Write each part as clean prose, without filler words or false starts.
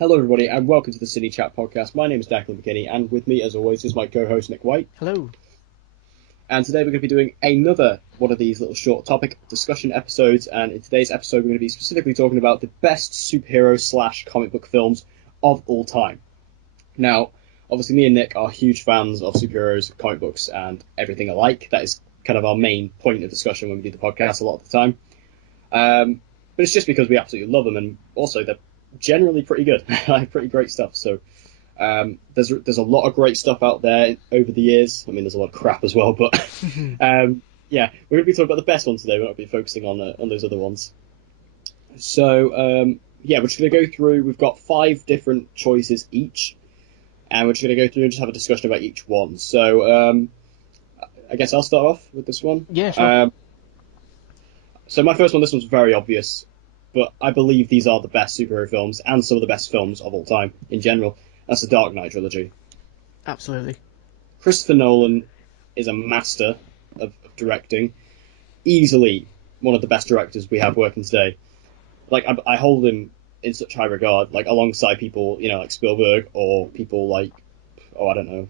Hello, everybody, and welcome to the CineChat podcast. My name is Declan McKinney, and with me, as always, is my co-host Nick White. Hello. And today we're going to be doing another one of these little short topic discussion episodes. And in today's episode, we're going to be specifically talking about the best superhero/comic book films of all time. Now, obviously, me and Nick are huge fans of superheroes, comic books, and everything alike. That is kind of our main point of discussion when we do the podcast a lot of the time. But it's just because we absolutely love them, and also they're generally pretty good, pretty great stuff. So there's a lot of great stuff out there over the years. I mean, there's a lot of crap as well, but yeah, we're going to be talking about the best ones today. We're not going to be focusing on those other ones. So yeah, we're just going to go through. We've got 5 different choices each, and we're just going to go through and just have a discussion about each one. So I guess I'll start off with this one. Yeah, sure. So my first one, this one's very obvious, but I believe these are the best superhero films and some of the best films of all time in general. That's the Dark Knight trilogy. Absolutely. Christopher Nolan is a master of directing. Easily one of the best directors we have working today. Like, I hold him in such high regard, like, alongside people, like Spielberg or people like, I don't know,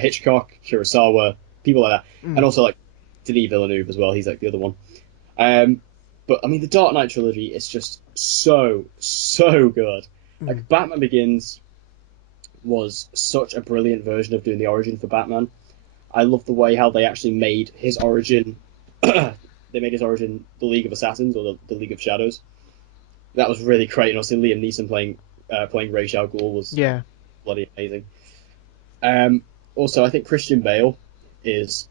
Hitchcock, Kurosawa, people like that. And also, like, Denis Villeneuve as well. He's, like, the other one. But, I mean, the Dark Knight trilogy is just so good. Like, Batman Begins was such a brilliant version of doing the origin for Batman. I love the way how they actually made his origin... they made his origin the League of Assassins, or the League of Shadows. That was really great. And also Liam Neeson playing Ra's al Ghul was bloody amazing. Also, I think Christian Bale is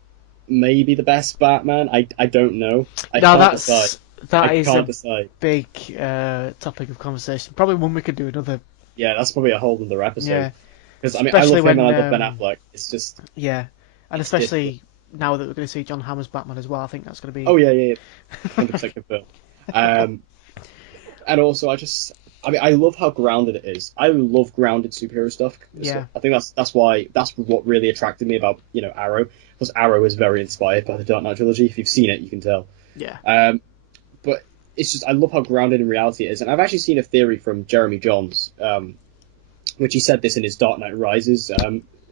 maybe the best Batman. I don't know. I can't decide. That is a decide. big topic of conversation. Probably one we could do another. Yeah, that's probably a whole other episode. Yeah, because I mean, I love him and I love Ben Affleck. It's just and especially now that we're going to see John Hammer's Batman as well. I think that's going to be. Oh yeah, 100% confirmed. And also, I love how grounded it is. I love grounded superhero stuff. Yeah. I think that's what really attracted me about Arrow. Because Arrow is very inspired by the Dark Knight trilogy. If you've seen it, you can tell. Yeah. But it's just, I love how grounded in reality it is. And I've actually seen a theory from Jeremy Johns, which he said this in his Dark Knight Rises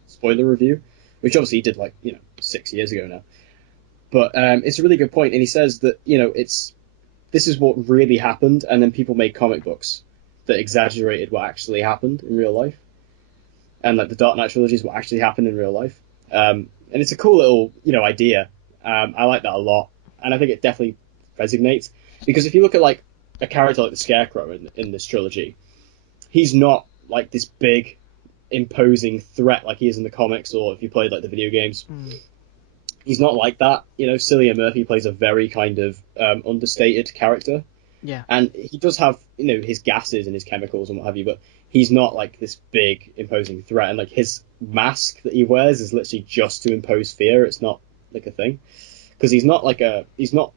spoiler review, which obviously he did 6 years ago now. But it's a really good point, and he says that this is what really happened, and then people made comic books that exaggerated what actually happened in real life, and the Dark Knight trilogy is what actually happened in real life. And it's a cool little idea. I like that a lot, and I think it definitely resonates, because if you look at a character like the Scarecrow in this trilogy, he's not like this big imposing threat like he is in the comics, or if you played the video games. He's not like that. Cillian Murphy plays a very kind of understated character. Yeah. And he does have, his gases and his chemicals and what have you, but he's not like this big imposing threat. And his mask that he wears is literally just to impose fear. It's not like a thing. Because he's not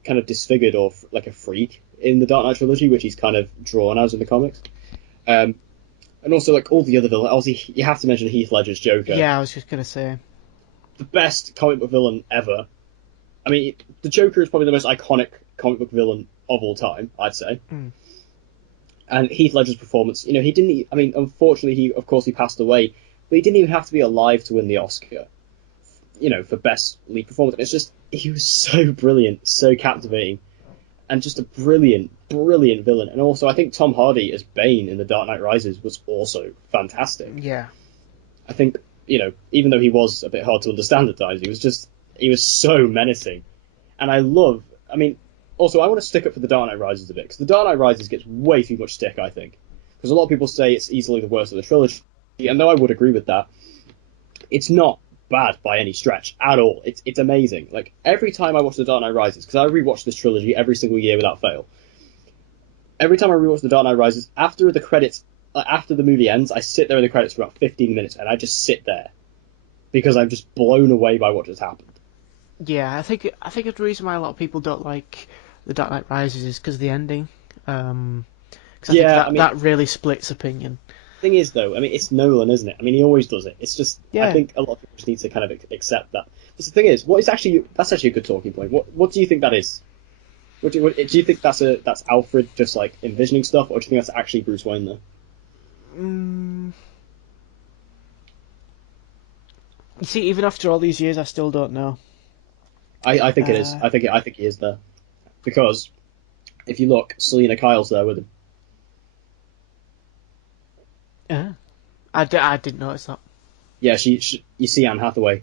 kind of disfigured or like a freak in the Dark Knight trilogy, which he's kind of drawn as in the comics. And also all the other villains. Obviously, you have to mention Heath Ledger's Joker. Yeah, I was just gonna say the best comic book villain ever. I mean, the Joker is probably the most iconic comic book villain of all time, I'd say. And Heath Ledger's performance, he didn't. I mean, unfortunately, he passed away, but he didn't even have to be alive to win the Oscar. For best lead performance. It's just, he was so brilliant, so captivating, and just a brilliant villain. And also, I think Tom Hardy as Bane in The Dark Knight Rises was also fantastic. Yeah. I think, even though he was a bit hard to understand at times, he was so menacing. And I want to stick up for The Dark Knight Rises a bit, because The Dark Knight Rises gets way too much stick, I think. Because a lot of people say it's easily the worst of the trilogy, and though I would agree with that, it's not bad by any stretch at all. It's amazing. Every time I watch The Dark Knight Rises, because I rewatch this trilogy every single year without fail, every time I rewatch The Dark Knight Rises, after the credits, after the movie ends, I sit there in the credits for about 15 minutes, and I just sit there because I'm just blown away by what just happened. Yeah, I think the reason why a lot of people don't like The Dark Knight Rises is because of the ending. Because that really splits opinion. Thing is, though, it's Nolan, isn't it? He always does it. It's just, I think a lot of people just need to kind of accept that. But the thing is, that's actually a good talking point. What do you think that is? Do you think that's Alfred just envisioning stuff, or do you think that's actually Bruce Wayne though? Mm, you see, even after all these years, I still don't know. I think it is. Uh, I think he is there because if you look, Selena Kyle's there with him. yeah, I didn't notice that. Yeah, you see Anne Hathaway,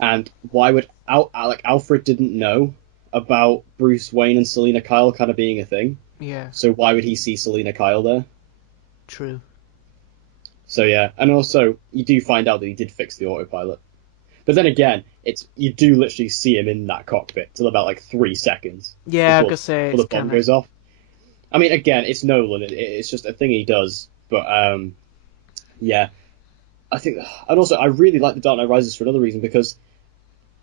and why would Alfred didn't know about Bruce Wayne and Selena Kyle kind of being a thing, Yeah, so why would he see Selena Kyle there? true. So yeah, and also you do find out that he did fix the autopilot. But then again, it's you do literally see him in that cockpit till about like 3 seconds Yeah, I before could say before it's the bomb kind of goes off. I mean, again, it's Nolan. It's just a thing he does. But yeah, I think, and also I really like The Dark Knight Rises for another reason because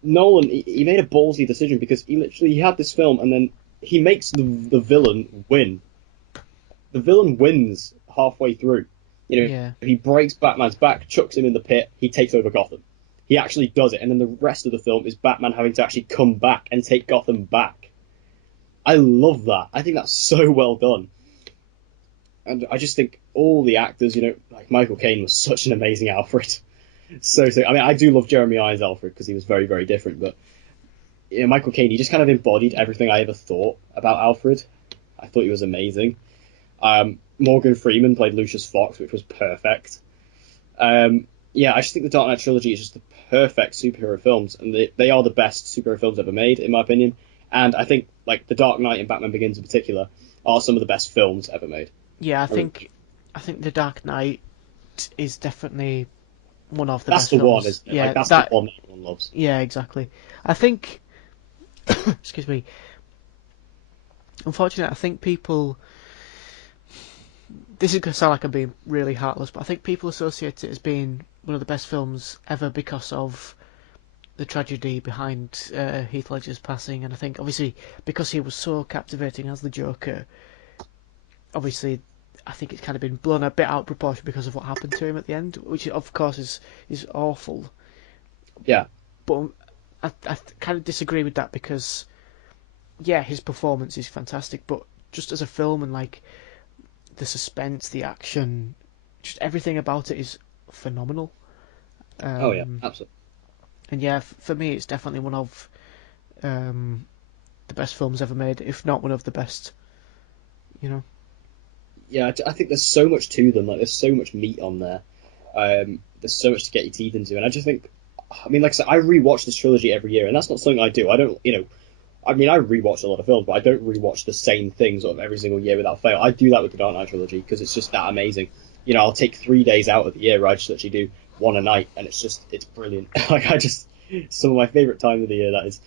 Nolan he made a ballsy decision because he had this film and then he makes the villain win. The villain wins halfway through. You know, yeah, he breaks Batman's back, chucks him in the pit, he takes over Gotham. He actually does it, and then the rest of the film is Batman having to actually come back and take Gotham back. I love that. I think that's so well done. And I just think all the actors, like Michael Caine was such an amazing Alfred. So, I mean, I do love Jeremy Irons' Alfred because he was very, very different. But Michael Caine, he just kind of embodied everything I ever thought about Alfred. I thought he was amazing. Morgan Freeman played Lucius Fox, which was perfect. Yeah, I just think the Dark Knight trilogy is just the perfect superhero films, and they are the best superhero films ever made, in my opinion. And I think like The Dark Knight and Batman Begins in particular are some of the best films ever made. yeah. I mean, I think The Dark Knight is definitely one of the that's best the one, films. isn't it? Like Yeah, that's the that. one that everyone loves. Yeah, exactly. I think. Excuse me. Unfortunately, I think people. This is gonna sound like I'm being really heartless, but I think people associate it as being one of the best films ever because of the tragedy behind Heath Ledger's passing, and I think obviously because he was so captivating as the Joker, obviously I think it's kind of been blown a bit out of proportion because of what happened to him at the end, which of course is awful. Yeah, But I kind of disagree with that because yeah, his performance is fantastic, but just as a film and like the suspense, the action, just everything about it is phenomenal. oh yeah, Um, absolutely. and yeah, for me, it's definitely one of um, the best films ever made, if not one of the best. You know. Yeah, I think there's so much to them. Like there's so much meat on there. There's so much to get your teeth into, and I just think, I mean, like I said, I rewatch this trilogy every year, and that's not something I do. I don't, I mean, I rewatch a lot of films, but I don't rewatch the same things sort of every single year without fail. I do that with the Dark Knight trilogy because it's just that amazing. I'll take 3 days out of the year where I just literally do one a night, and it's brilliant. Like some of my favorite time of the year that is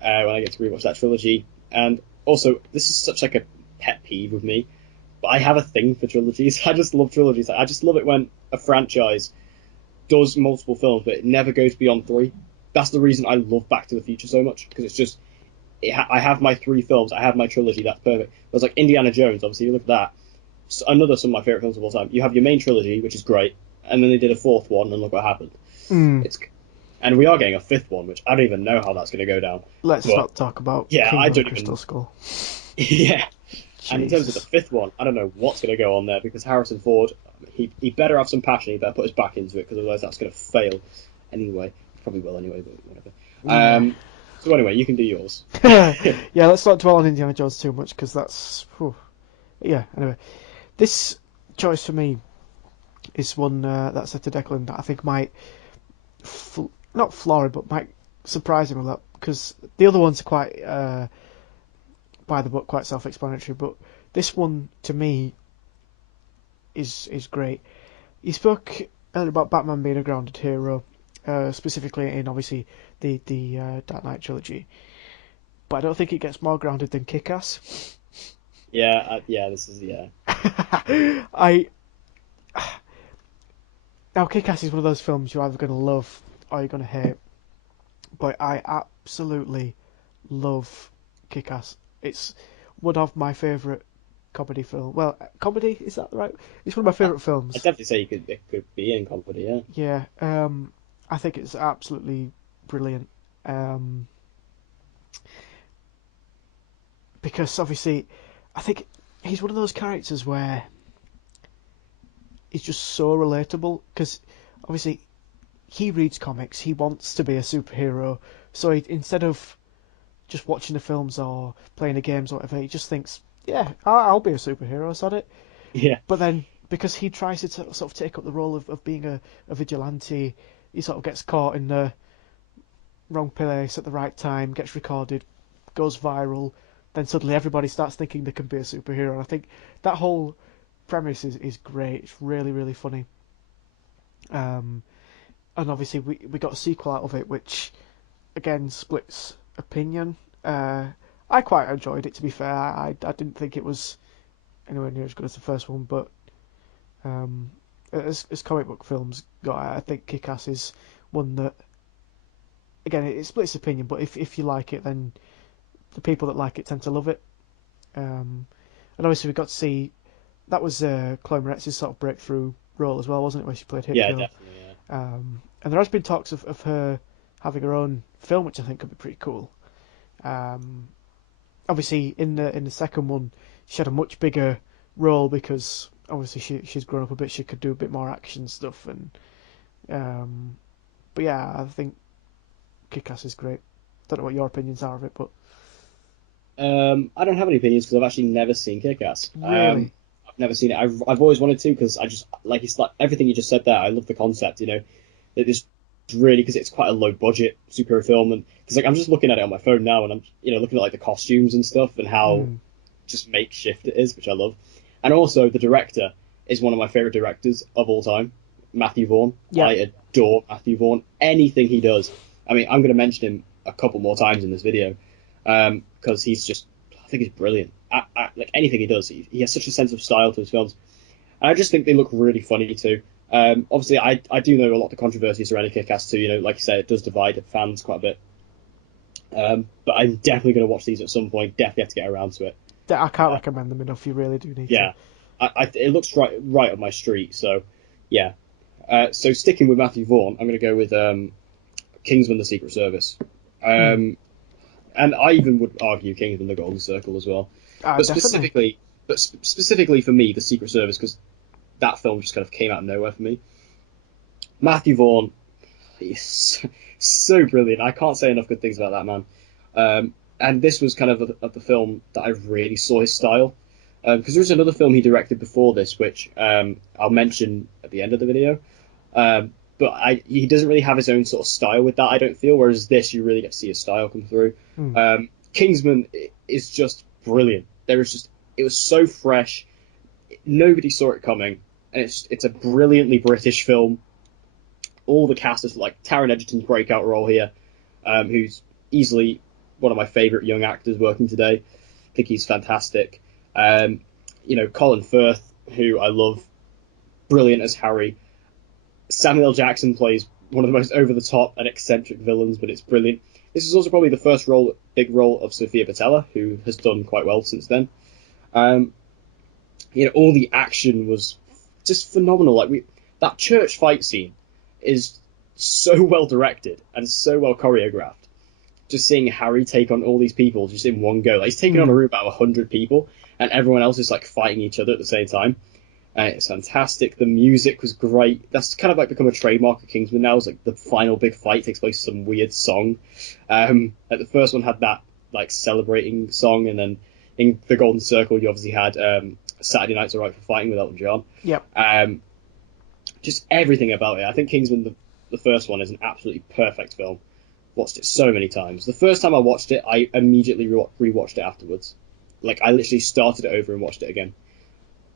when I get to rewatch that trilogy. And also, this is such like a pet peeve with me, but I have a thing for trilogies. I just love trilogies. I just love it when a franchise does multiple films, but it never goes beyond three. That's the reason I love Back to the Future so much because it's just I have my three films. I have my trilogy. That's perfect. It was like Indiana Jones. Obviously, you look at that. Another some of my favorite films of all time. You have your main trilogy, which is great, and then they did a fourth one, and look what happened. Mm. It's and we are getting a fifth one, which I don't even know how that's going to go down. Let's But not talk about yeah, I Kingdom of the don't Crystal even. Skull. Yeah, and in terms of the Jesus. fifth one, I don't know what's going to go on there because Harrison Ford, he better have some passion. He better put his back into it because otherwise that's going to fail. Anyway, probably will anyway, but whatever. Yeah. So anyway, you can do yours. Yeah, let's not dwell on Indiana Jones too much because that's. Whew. Yeah, anyway. This choice for me is one that set to Declan that I think might. Not floor but might surprise him a lot because the other ones are quite. By the book, quite self explanatory, but this one to me is great. You spoke earlier about Batman being a grounded hero, specifically in obviously the Dark Knight trilogy. But I don't think it gets more grounded than Kick-Ass. Yeah, yeah. This is yeah. I Now Kick-Ass is one of those films you're either going to love or you're going to hate. But I absolutely love Kick-Ass. It's one of my favourite comedy films. Well, comedy is that right? It's one of my I, favourite I'd films. definitely say it could be in comedy. Yeah, Yeah, I think it's absolutely brilliant. Um, because obviously, I think he's one of those characters where is just so relatable because obviously he reads comics, he wants to be a superhero, so instead of just watching the films or playing the games or whatever, he just thinks, yeah, I'll be a superhero, sod it. Yeah, But then because he tries to sort of take up the role of being a vigilante, he sort of gets caught in the wrong place at the right time, gets recorded, goes viral, then suddenly everybody starts thinking they can be a superhero. And I think that whole premise is great. It's really, really funny. Um, and obviously we got a sequel out of it, which again splits opinion. I quite enjoyed it. To be fair, I didn't think it was anywhere near as good as the first one, but um, as comic book films go, I think Kick-Ass is one that again it splits opinion. But if you like it, then the people that like it tend to love it. And obviously we got to see that was Chloe Moretz's sort of breakthrough role as well, wasn't it, where she played Hit yeah, Girl? definitely. Yeah. And there has been talks of her having her own film, which I think could be pretty cool. Um, Obviously, in the second one, she had a much bigger role because obviously she's grown up a bit. She could do a bit more action stuff, and but yeah, I think Kick-Ass is great. Don't know what your opinions are of it, but I don't have any opinions because I've actually never seen Kick-Ass. really, I've never seen it. I've always wanted to because I just like it's like everything you just said there. I love the concept. That this really because it's quite a low budget superhero film, and because like I'm just looking at it on my phone now, and I'm looking at like the costumes and stuff and how mm, just makeshift it is, which I love. And also the director is one of my favorite directors of all time, Matthew Vaughn. yeah, I adore Matthew Vaughn. Anything he does. I mean, I'm going to mention him a couple more times in this video because he's just, I think he's brilliant. Like anything he does, he has such a sense of style to his films. And I just think they look really funny too. Obviously, I do know a lot of the controversies around Kick-Ass too. Like you said, it does divide fans quite a bit. But I'm definitely going to watch these at some point. Definitely have to get around to it. I can't recommend them enough. You really do need to. Yeah, it looks right up my street. So, yeah. So sticking with Matthew Vaughn, I'm going to go with Kingsman: The Secret Service. Mm. And I even would argue Kingsman: The Golden Circle as well. But Definitely. specifically for me, The Secret Service, because that film just kind of came out of nowhere for me. Matthew Vaughn, he's so brilliant. I can't say enough good things about that man. And this was kind of the film that I really saw his style. Because there was another film he directed before this, which I'll mention at the end of the video. But he doesn't really have his own sort of style with that, I don't feel. Whereas this, you really get to see his style come through. Mm. Kingsman is just brilliant. It was so fresh. Nobody saw it coming, and it's a brilliantly British film. All the cast is like Taron Egerton's breakout role here, who's easily one of my favourite young actors working today. I think he's fantastic. Colin Firth, who I love, brilliant as Harry. Samuel L. Jackson plays one of the most over the top and eccentric villains, but it's brilliant. This is also probably the first big role of Sophia Boutella, who has done quite well since then. All the action was just phenomenal. That church fight scene is so well directed and so well choreographed. Just seeing Harry take on all these people just in one go. Like, he's taking on a room about 100 people, and everyone else is like fighting each other at the same time. And it's fantastic. The music was great. That's kind of like become a trademark of Kingsman now. It's like the final big fight takes place some weird song. Like the first one had that like celebrating song, and then in the Golden Circle you obviously had Saturday Night's Alright for Fighting with Elton John. Yep. Just everything about it. I think Kingsman, the first one, is an absolutely perfect film. Watched it so many times. The first time I watched it, I immediately rewatched it afterwards. Like I literally started it over and watched it again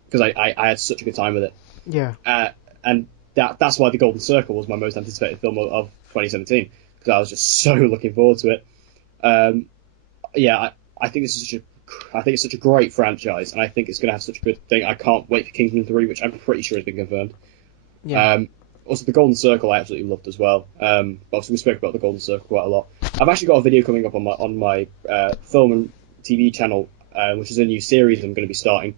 because I had such a good time with it. Yeah. And that's why The Golden Circle was my most anticipated film of 2017 because I was just so looking forward to it. I think it's such a great franchise, and I think it's going to have such a good thing. I can't wait for Kingsman 3, which I'm pretty sure has been confirmed. Yeah. Also, The Golden Circle I absolutely loved as well. Obviously, we spoke about The Golden Circle quite a lot. I've actually got a video coming up on my film and TV channel, which is a new series I'm going to be starting.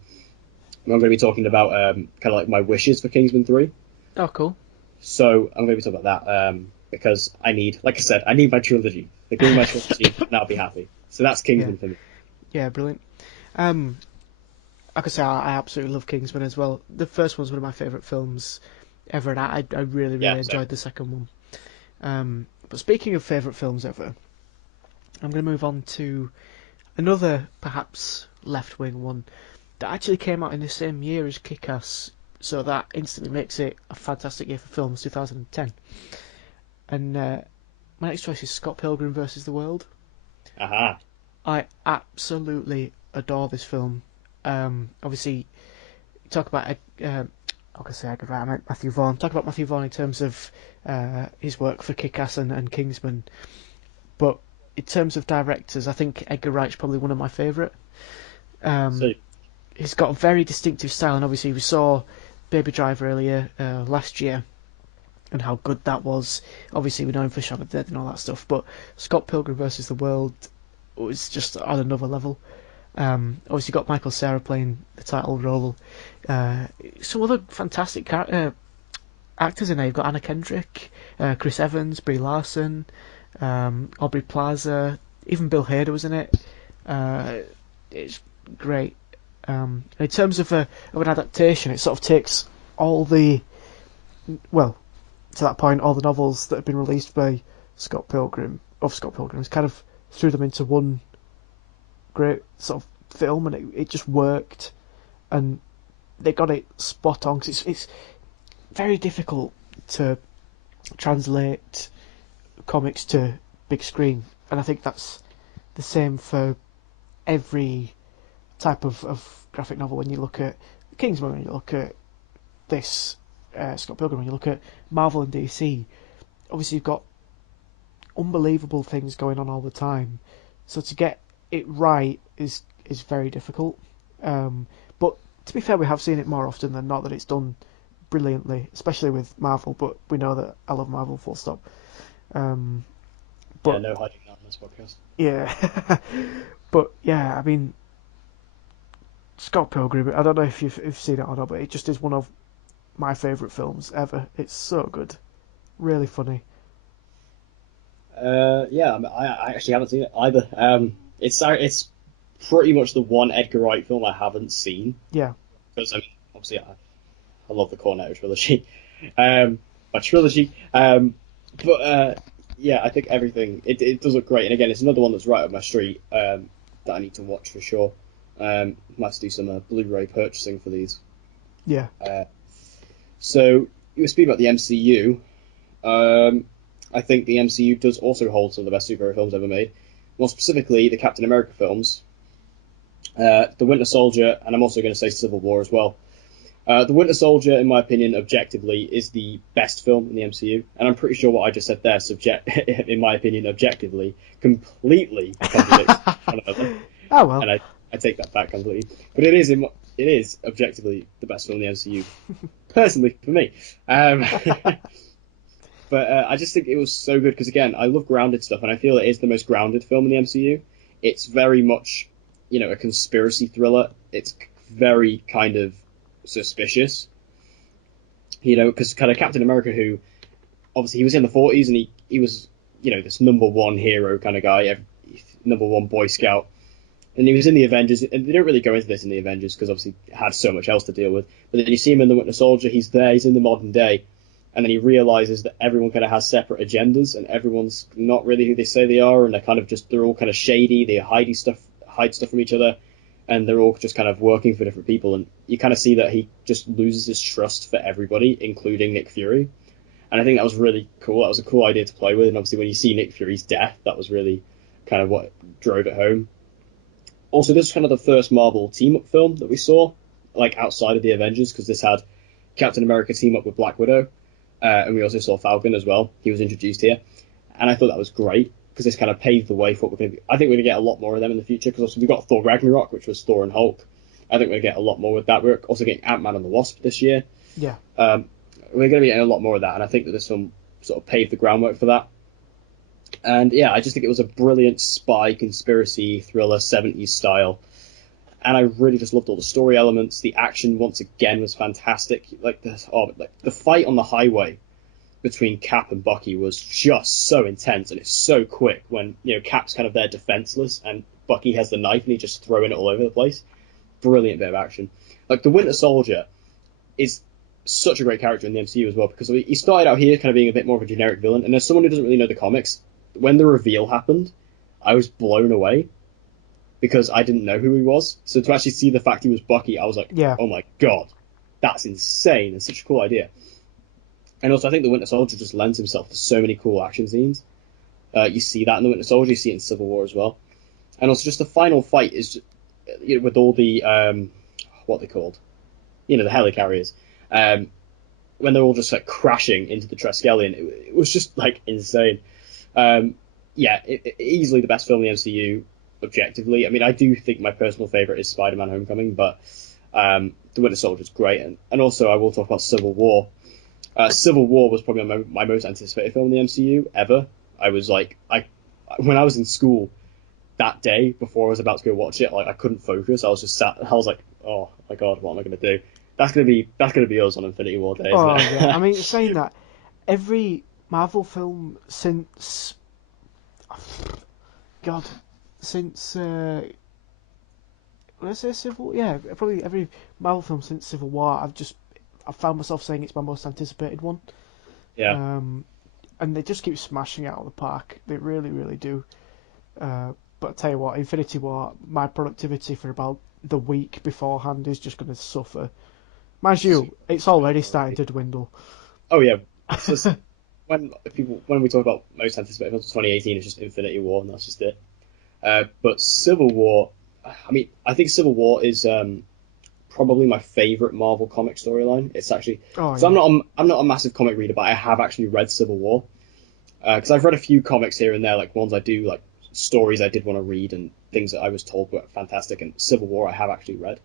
I'm going to be talking about kind of like my wishes for Kingsman 3. Oh, cool. So I'm going to be talking about that because like I said, I need my trilogy. Give me my trilogy, and I'll be happy. So that's Kingsman for me. Yeah, brilliant. like I say, I absolutely love Kingsman as well. The first one's one of my favourite films ever, and I really, Yeah, really same. enjoyed the second one. But speaking of favourite films ever, I'm going to move on to another perhaps left wing one that actually came out in the same year as Kick-Ass, so that instantly makes it a fantastic year for films, 2010. And my next choice is Scott Pilgrim versus the World. Aha. I absolutely adore this film. Obviously, talk about I can say Edgar Wright, I meant Matthew Vaughn. Talk about Matthew Vaughn in terms of his work for Kick-Ass and Kingsman, but in terms of directors, I think Edgar Wright's probably one of my favourite. So, He's got a very distinctive style, and obviously we saw Baby Driver earlier last year, and how good that was. Obviously we know him for Shaun of the Dead and all that stuff, but Scott Pilgrim versus the World was just on another level. Obviously got Michael Cera playing the title role. Some other fantastic actors in there. You've got Anna Kendrick, Chris Evans, Brie Larson, Aubrey Plaza, even Bill Hader was in it. Uh, it's great. In terms of an adaptation, it sort of takes all the, well, to that point, all the novels that have been released by Scott Pilgrim, kind of threw them into one great sort of film, and it just worked, and they got it spot on. 'Cause it's very difficult to translate comics to big screen, and I think that's the same for every type of graphic novel. When you look at Kingsman, when you look at this Scott Pilgrim, when you look at Marvel and DC, obviously you've got unbelievable things going on all the time. So to get it right is very difficult. But to be fair, we have seen it more often than not that it's done brilliantly, especially with Marvel. But we know that I love Marvel, full stop. Um, yeah, but no hiding that on this podcast. yeah, but yeah, I mean Scott Pilgrim. I don't know if you've seen it or not, but it just is one of my favourite films ever. It's so good, really funny. Yeah, I actually haven't seen it either. It's pretty much the one Edgar Wright film I haven't seen Yeah, because I mean, obviously, I love the Cornetto trilogy, my trilogy. But yeah, I think everything it does look great, and again, it's another one that's right up my street that I need to watch for sure. Might have to do some Blu-ray purchasing for these. yeah, Uh, so you were speaking about the MCU. I think the MCU does also hold some of the best superhero films ever made. More specifically, the Captain America films, the Winter Soldier, and I'm also going to say Civil War as well. The Winter Soldier, in my opinion, objectively, is the best film in the MCU, and I'm pretty sure what I just said there, in my opinion, objectively, completely contradicts one another, oh well. and I take that back completely. But it is objectively the best film in the MCU, personally for me. But I just think it was so good because again, I love grounded stuff, and I feel it is the most grounded film in the MCU. It's very much, a conspiracy thriller. It's very kind of suspicious, because kind of Captain America, who obviously he was in the 40s and he was, this number one hero kind of guy, number one Boy Scout, and he was in the Avengers, and they don't really go into this in the Avengers because obviously he had so much else to deal with. But then you see him in the Winter Soldier, he's there, he's in the modern day, and then he realizes that everyone kind of has separate agendas, and everyone's not really who they say they are, and they're all kind of shady, they hide stuff from each other, and they're all just kind of working for different people, and you kind of see that he just loses his trust for everybody, including Nick Fury. And I think that was really cool. That was a cool idea to play with, and obviously when you see Nick Fury's death, that was really kind of what drove it home. Also, this is kind of the first Marvel team-up film that we saw, like outside of the Avengers, because this had Captain America team up with Black Widow, and we also saw Falcon as well. He was introduced here, and I thought that was great because this kind of paved the way for what we're going to. I think we're going to get a lot more of them in the future because also we got Thor Ragnarok, which was Thor and Hulk. I think we're going to get a lot more with that. We're also getting Ant-Man and the Wasp this year. Yeah, We're going to be getting a lot more of that, and I think that this film sort of paved the groundwork for that. And yeah, I just think it was a brilliant spy conspiracy thriller, 70s style. And I really just loved all the story elements. The action once again was fantastic. Like the fight on the highway between Cap and Bucky was just so intense, and it's so quick when Cap's kind of there defenseless and Bucky has the knife and he's just throwing it all over the place. brilliant bit of action. Like the Winter Soldier is such a great character in the MCU as well because he started out here kind of being a bit more of a generic villain, and as someone who doesn't really know the comics, when the reveal happened, I was blown away because I didn't know who he was. So to actually see the fact he was Bucky, I was like, Yeah. oh my god, that's insane. It's such a cool idea. And also, I think the Winter Soldier just lends himself to so many cool action scenes. You see that in the Winter Soldier, you see it in Civil War as well. And also, just the final fight is with all the what they called, the helicarriers. When they're all just like crashing into the Triskelion, it was just like insane. Yeah, easily the best film in the MCU, objectively. I mean, I do think my personal favorite is Spider-Man: Homecoming, but the Winter Soldier is great, and also I will talk about Civil War. Civil War was probably my most anticipated film in the MCU ever. I was like, when I was in school that day before I was about to go watch it, like I couldn't focus. I was just sat. I was like, oh my god, what am I going to do? That's gonna be us on Infinity War Day, isn't Oh yeah. I it? mean, saying that, every Marvel film since God, since when I say Civil, yeah, probably every Marvel film since Civil War, I've found myself saying it's my most anticipated one. Yeah, And they just keep smashing it out of the park. They really, really do. But I tell you what, Infinity War, my productivity for about the week beforehand is just going to suffer. Mind you, it's already starting to dwindle. oh yeah. It's just when we talk about most anticipated films of 2018, it's just Infinity War, and that's just it. But Civil War, I mean, I think Civil War is probably my favorite Marvel comic storyline. It's actually Oh because yeah, I'm not a massive comic reader, but I have actually read Civil War because I've read a few comics here and there, like ones I do like stories I did want to read and things that I was told were fantastic. And Civil War I have actually read,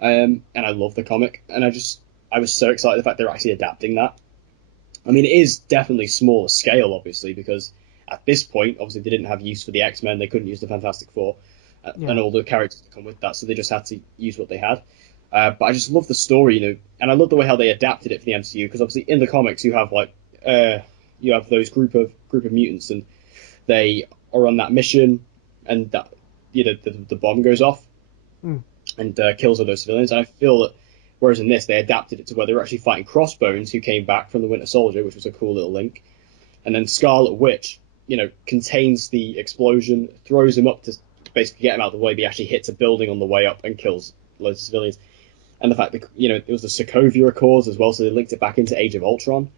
and I love the comic, and I was so excited the fact they're actually adapting that. I mean, it is definitely smaller scale, obviously, because at this point, obviously, they didn't have use for the X-Men, they couldn't use the Fantastic Four, yeah, and all the characters that come with that, so they just had to use what they had. But I just love the story, and I love the way how they adapted it for the MCU, because obviously in the comics you have like you have those group of mutants, and they are on that mission, and that the bomb goes off mm, and kills all those civilians. And I feel that whereas in this they adapted it to where they were actually fighting Crossbones, who came back from the Winter Soldier, which was a cool little link, and then Scarlet Witch, contains the explosion, throws him up to basically get him out of the way, but he actually hits a building on the way up and kills loads of civilians. And the fact that it was the Sokovia Accords as well, so they linked it back into Age of Ultron,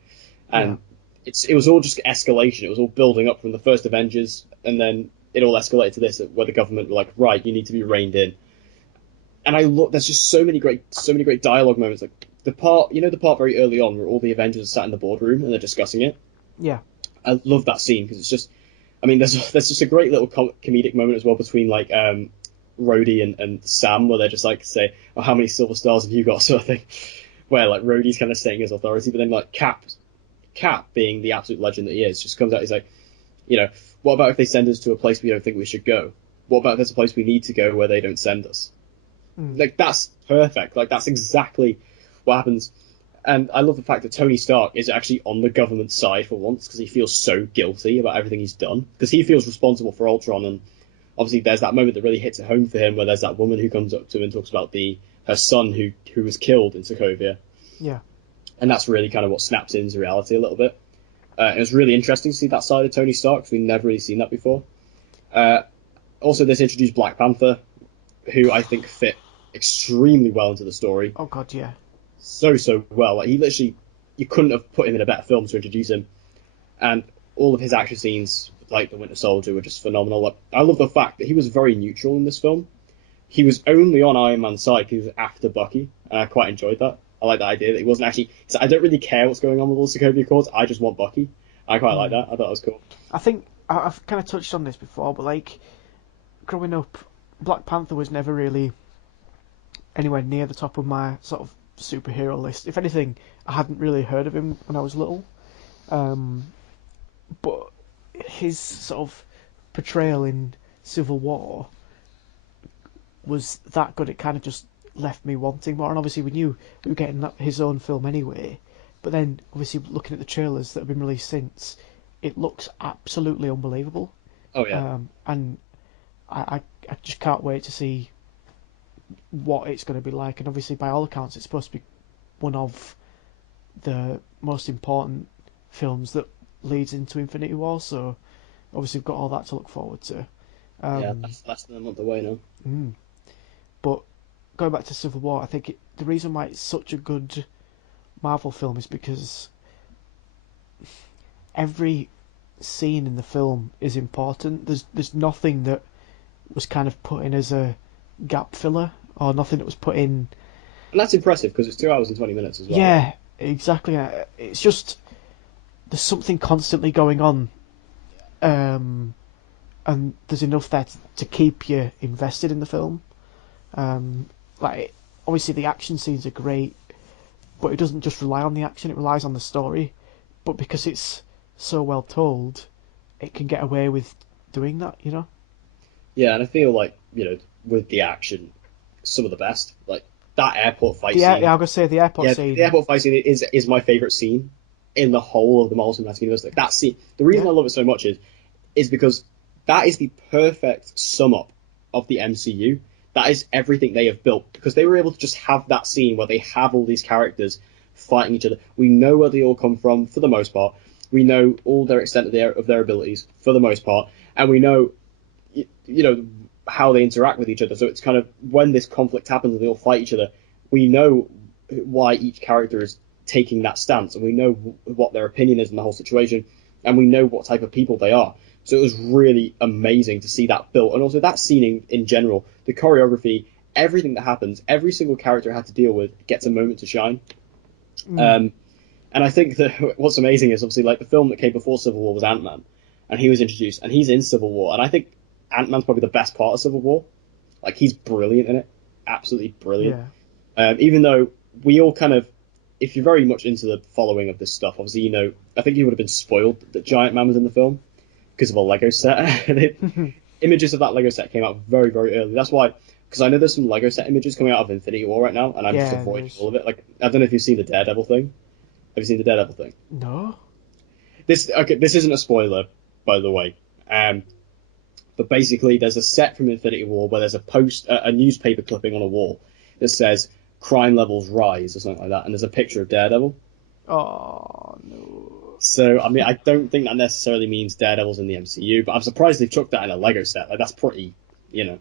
yeah, and it was all just escalation. It was all building up from the first Avengers, and then it all escalated to this, where the government were like, right, you need to be reined in. And I look, there's just so many great dialogue moments. Like the part very early on where all the Avengers are sat in the boardroom and they're discussing it. yeah, I love that scene because it's just, I mean, there's just a great little comedic moment as well between like Rhodey and Sam, where they're just like say, "Oh, how many silver stars have you got?" sort of thing, where like Rhodey's kind of saying his authority, but then like Cap being the absolute legend that he is, just comes out. He's like, you know, what about if they send us to a place we don't think we should go? What about if there's a place we need to go where they don't send us? mm, Like that's perfect. Like that's exactly what happens. And I love the fact that Tony Stark is actually on the government side for once because he feels so guilty about everything he's done because he feels responsible for Ultron. And obviously there's that moment that really hits it home for him where there's that woman who comes up to him and talks about her son who was killed in Sokovia, yeah, and that's really kind of what snaps into reality a little bit. It was really interesting to see that side of Tony Stark because we've never really seen that before. Uh, Also, this introduced Black Panther, who I think fit extremely well into the story. oh god, yeah, So well. Like he literally, you couldn't have put him in a better film to introduce him, and all of his action scenes, like the Winter Soldier, were just phenomenal. Like, I love the fact that he was very neutral in this film. He was only on Iron Man's side because he was after Bucky, and I quite enjoyed that. I like that idea that he wasn't actually. So I don't really care what's going on with all the Sokovia Accords. I just want Bucky. I quite like mm. that. I thought that was cool. I think I've kind of touched on this before, but like growing up, Black Panther was never really anywhere near the top of my sort of superhero list. If anything, I hadn't really heard of him when I was little. Um, but his sort of portrayal in Civil War was that good. It kind of just left me wanting more. And obviously, we knew we were getting his own film anyway. But then, obviously, looking at the trailers that have been released since, it looks absolutely unbelievable. Oh yeah. And I just can't wait to see what it's going to be like. And obviously, by all accounts, it's supposed to be one of the most important films that leads into Infinity War. So obviously, we've got all that to look forward to. Yeah, Um, that's less than a month away now. mm. But going back to Civil War, I think the reason why it's such a good Marvel film is because every scene in the film is important. There's nothing that was kind of put in as a gap filler or nothing that was put in. And that's impressive because it's 2 hours and 20 minutes as well. Like, Yeah, exactly. It's just there's something constantly going on, um, and there's enough there to keep you invested in the film. Um, like obviously the action scenes are great, but it doesn't just rely on the action; it relies on the story. But because it's so well told, it can get away with doing that. You know. yeah, and I feel like, with the action, some of the best. Like that airport fight Yeah, scene. I'm gonna say the airport Yeah, the scene. airport fight scene is my favorite scene in the whole of the Marvel Cinematic Universe. Like that scene, the reason Yeah. I love it so much is because that is the perfect sum up of the MCU. That is everything they have built because they were able to just have that scene where they have all these characters fighting each other. We know where they all come from for the most part. We know all their extent of their abilities for the most part, and we know how they interact with each other. So it's kind of when this conflict happens and they all fight each other, we know why each character is taking that stance, and we know what their opinion is in the whole situation, and we know what type of people they are. So it was really amazing to see that built, and also that scene in general, the choreography, everything that happens, every single character I had to deal with gets a moment to shine. Mm. Um, and I think that what's amazing is obviously like the film that came before Civil War was Ant-Man, and he was introduced, and he's in Civil War, and I think Ant-Man's probably the best part of Civil War. Like he's brilliant in it, absolutely brilliant. Yeah. Even though we all kind of, if you're very much into the following of this stuff, obviously I think you would have been spoiled that Giant Man was in the film because of a Lego set. Images of that Lego set came out very very early. That's why, because I know there's some Lego set images coming out of Infinity War right now, and I'm just Yeah, there avoiding is. all of it. Like I don't know if you've seen the Daredevil thing. Have you seen the Daredevil thing? No. This isn't a spoiler, by the way. But basically, there's a set from Infinity War where there's a newspaper clipping on a wall that says "crime levels rise" or something like that, and there's a picture of Daredevil. Oh no. So, I mean, I don't think that necessarily means Daredevil's in the MCU, but I'm surprised they took that in a Lego set. Like, that's pretty, you know.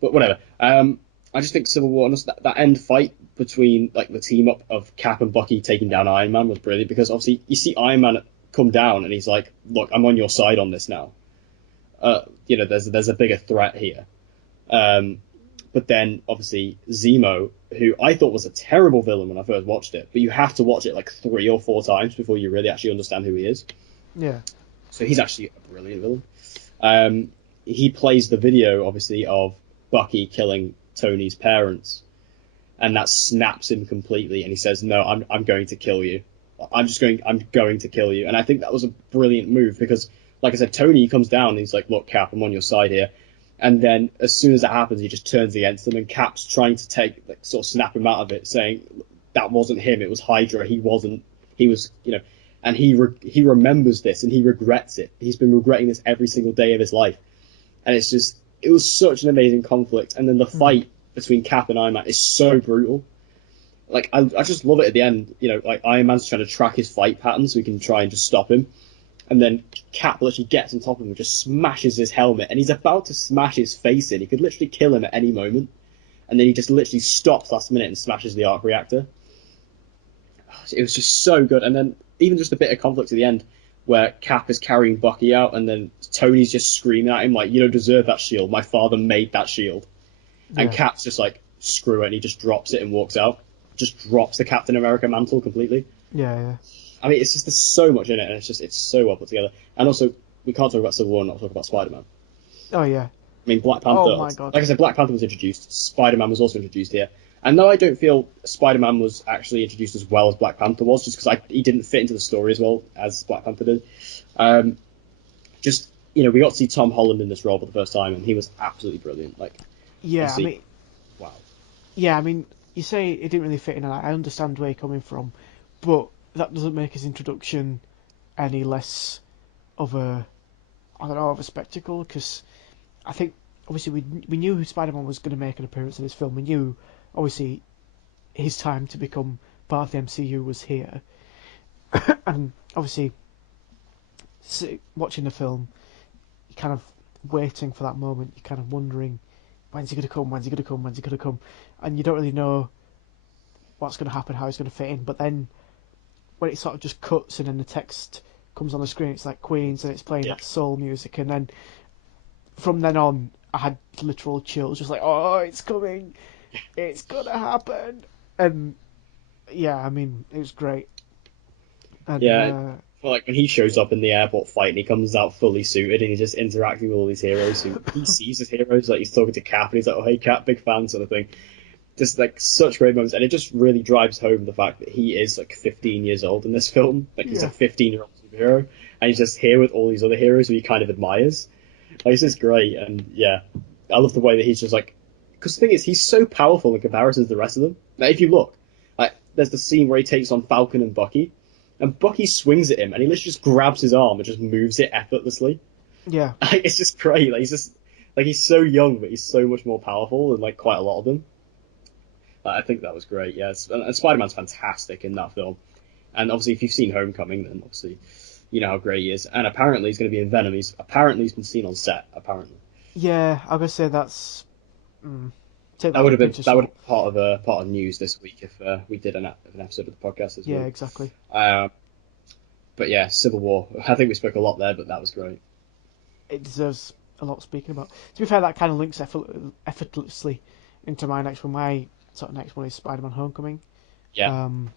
But whatever. I just think Civil War, and that end fight between like the team up of Cap and Bucky taking down Iron Man was brilliant because obviously you see Iron Man come down and he's like, "Look, I'm on your side on this now." There's a bigger threat here. Um, but then obviously Zemo, who I thought was a terrible villain when I first watched it, but you have to watch it like 3 or 4 times before you really actually understand who he is. Yeah. So he's actually a brilliant villain. He plays the video obviously of Bucky killing Tony's parents, and that snaps him completely. And he says, "No, I'm going to kill you. I'm going to kill you." And I think that was a brilliant move because, like I said, Tony comes down and he's like, "Look, Cap, I'm on your side here." And then as soon as that happens, he just turns against him, and Cap's trying to sort of snap him out of it, saying that wasn't him, it was Hydra. He wasn't. He was, and he remembers this and he regrets it. He's been regretting this every single day of his life, and it was such an amazing conflict. And then the Mm. fight between Cap and Iron Man is so brutal. Like I just love it at the end. Like Iron Man's trying to track his fight pattern so he can try and just stop him, and then Cap literally gets on top of him and just smashes his helmet, and he's about to smash his face in. He could literally kill him at any moment, and then he just literally stops last minute and smashes the arc reactor. It was just so good, and then even just a bit of conflict at the end where Cap is carrying Bucky out, and then Tony's just screaming at him like, "You don't deserve that shield. My father made that shield." And Yeah. Cap's just like, "Screw it," and he just drops it and walks out. Just drops the Captain America mantle completely. Yeah. Yeah. I mean, it's just there's so much in it, and it's so well put together. And also, we can't talk about Civil War and not talk about Spider-Man. Oh yeah. I mean, Black Oh Panther, my god. like I said, Black Panther was introduced. Spider-Man was also introduced here. And though I don't feel Spider-Man was actually introduced as well as Black Panther was, just because he didn't fit into the story as well as Black Panther did. Um, we got to see Tom Holland in this role for the first time, and he was absolutely brilliant. Like, Yeah. I obviously, mean. wow. Yeah. I mean. You say it didn't really fit in, and I understand where you're coming from, but that doesn't make his introduction any less of a, I don't know, of a spectacle. Because I think obviously we knew Spider-Man was going to make an appearance in this film. We knew obviously his time to become part of the MCU was here, and obviously watching the film, you're kind of waiting for that moment. You're kind of wondering, when's he going to come? When's he going to come? When's he going to come? And you don't really know what's going to happen, how he's going to fit in. But then when it sort of just cuts and then the text comes on the screen, it's like Queens and it's playing Yeah, that soul music, and then from then on, I had literal chills, just like, oh, it's coming, it's gonna happen, and yeah, I mean, it was great, and yeah. Well, like when he shows up in the airport fight and he comes out fully suited and he's just interacting with all these heroes who he sees as heroes, like he's talking to Cap and he's like, "Oh hey Cap, big fan," sort of thing. Just like such great moments, and it just really drives home the fact that he is like 15 years old in this film. Like he's a yeah, 15-year-old superhero, and he's just here with all these other heroes who he kind of admires. Like, it's just great, and yeah, I love the way that he's just like, because the thing is, he's so powerful in comparison to the rest of them. Like, if you look, like, there's the scene where he takes on Falcon and Bucky, and Bucky swings at him, and he literally just grabs his arm and just moves it effortlessly. yeah, Like, it's just great. Like, he's just like he's so young, but he's so much more powerful than like quite a lot of them. I think that was great. Yes, and Spider-Man's fantastic in that film. And obviously, if you've seen Homecoming, then obviously you know how great he is. And apparently, he's going to be in Venom. He's been seen on set. Apparently. yeah. I gotta say that's take that with a pinch of That would salt. have been part of news this week if we did an episode of the podcast this Yeah, week. exactly. Um, but yeah, Civil War. I think we spoke a lot there, but that was great. It deserves a lot of speaking about. To be fair, that kind of links effortlessly into my next one. My sort of next one is Spider-Man: Homecoming. Yeah, Um,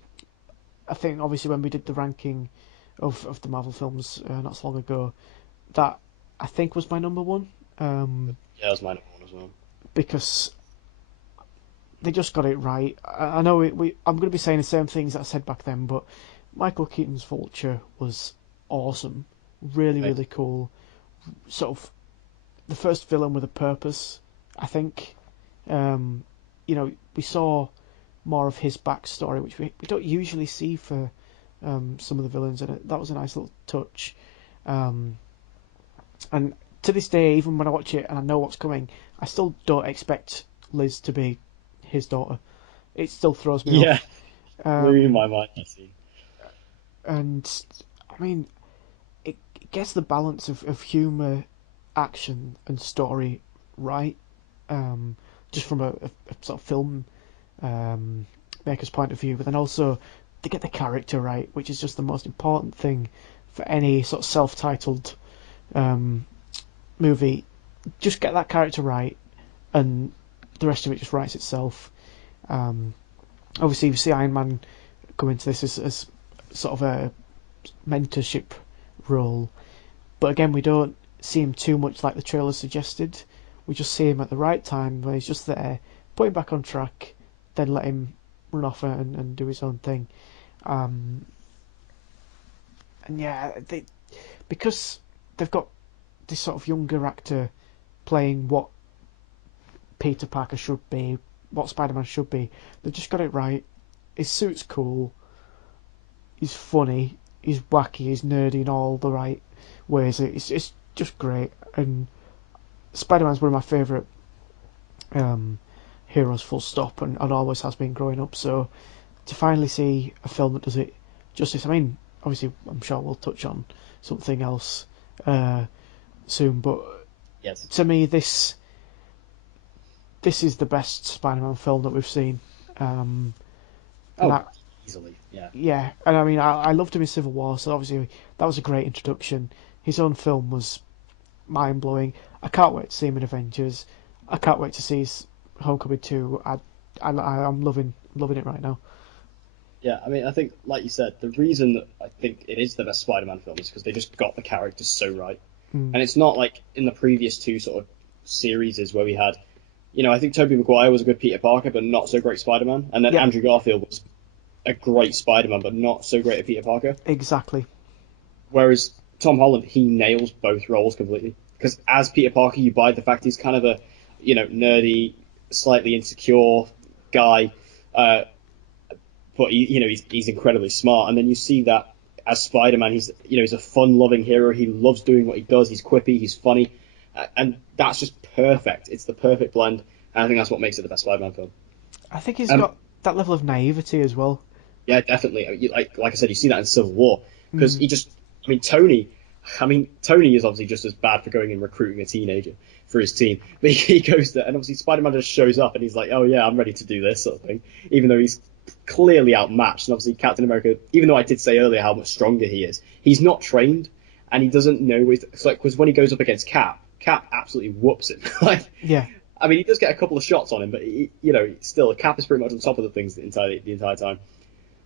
I think obviously when we did the ranking of the Marvel films not so long ago, that I think was my number one yeah, that was my number one as well. because they just got it right. I know I'm going to be saying the same things that I said back then, but Michael Keaton's Vulture was awesome, really Okay. really cool. Sort of the first villain with a purpose. I think, um, we saw more of his backstory, which we don't usually see for some of the villains, and that was a nice little touch. Um, and to this day, even when I watch it and I know what's coming, I still don't expect Liz to be his daughter. It still throws me Yeah, off. blew Um, my mind that scene. and I mean, it gets the balance of humour, action, and story right. Um, just from a sort of film um, maker's point of view, but then also to get the character right, which is just the most important thing for any sort of self-titled um, movie. Just get that character right, and the rest of it just writes itself. Um, Obviously, you see Iron Man come into this as sort of a mentorship role, but again, we don't see him too much like the trailer suggested. We just see him at the right time where he's just there, put him back on track, then let him run off and do his own thing. Um, and yeah, because they've got this sort of younger actor playing what Peter Parker should be, what Spider-Man should be. They've just got it right. His suit's cool. He's funny. He's wacky. He's nerdy in all the right ways. It's just great. And Spider-Man's one of my favourite um, heroes, full stop, and always has been growing up. So to finally see a film that does it justice. I mean, obviously, I'm sure we'll touch on something else uh, soon, but Yes. to me, this is the best Spider-Man film that we've seen. Um, and Oh, I, easily. Yeah. yeah, and I mean, I loved him in Civil War, so obviously that was a great introduction. His own film was mind blowing. I can't wait to see him in Avengers. I can't wait to see his Homecoming 2. I'm loving it right now. Yeah, I mean, I think, like you said, the reason that I think it is the best Spider-Man film is because they just got the characters so right. Mm. And it's not like in the previous two sort of series where we had, I think Tobey Maguire was a good Peter Parker, but not so great Spider-Man. And then Yeah, Andrew Garfield was a great Spider-Man, but not so great at Peter Parker. exactly. Whereas Tom Holland, he nails both roles completely. Because as Peter Parker, you buy the fact he's kind of a, nerdy, slightly insecure guy, uh, but he's incredibly smart. And then you see that as Spider-Man, he's a fun-loving hero. He loves doing what he does. He's quippy. He's funny. And that's just perfect. It's the perfect blend, and I think that's what makes it the best Spider-Man film. I think he's Um, got that level of naivety as well. yeah, definitely. Like I said, you see that in Civil War because Mm. he just. I mean, Tony. I mean, Tony is obviously just as bad for going and recruiting a teenager for his team, but he goes there, and obviously Spider-Man just shows up, and he's like, "Oh yeah, I'm ready to do this," sort of thing. Even though he's clearly outmatched, and obviously Captain America. Even though I did say earlier how much stronger he is, he's not trained, and he doesn't know. It's like because when he goes up against Cap, Cap absolutely whoops him. Like, Yeah, I mean, he does get a couple of shots on him, but still, Cap is pretty much on top of the things the entire time.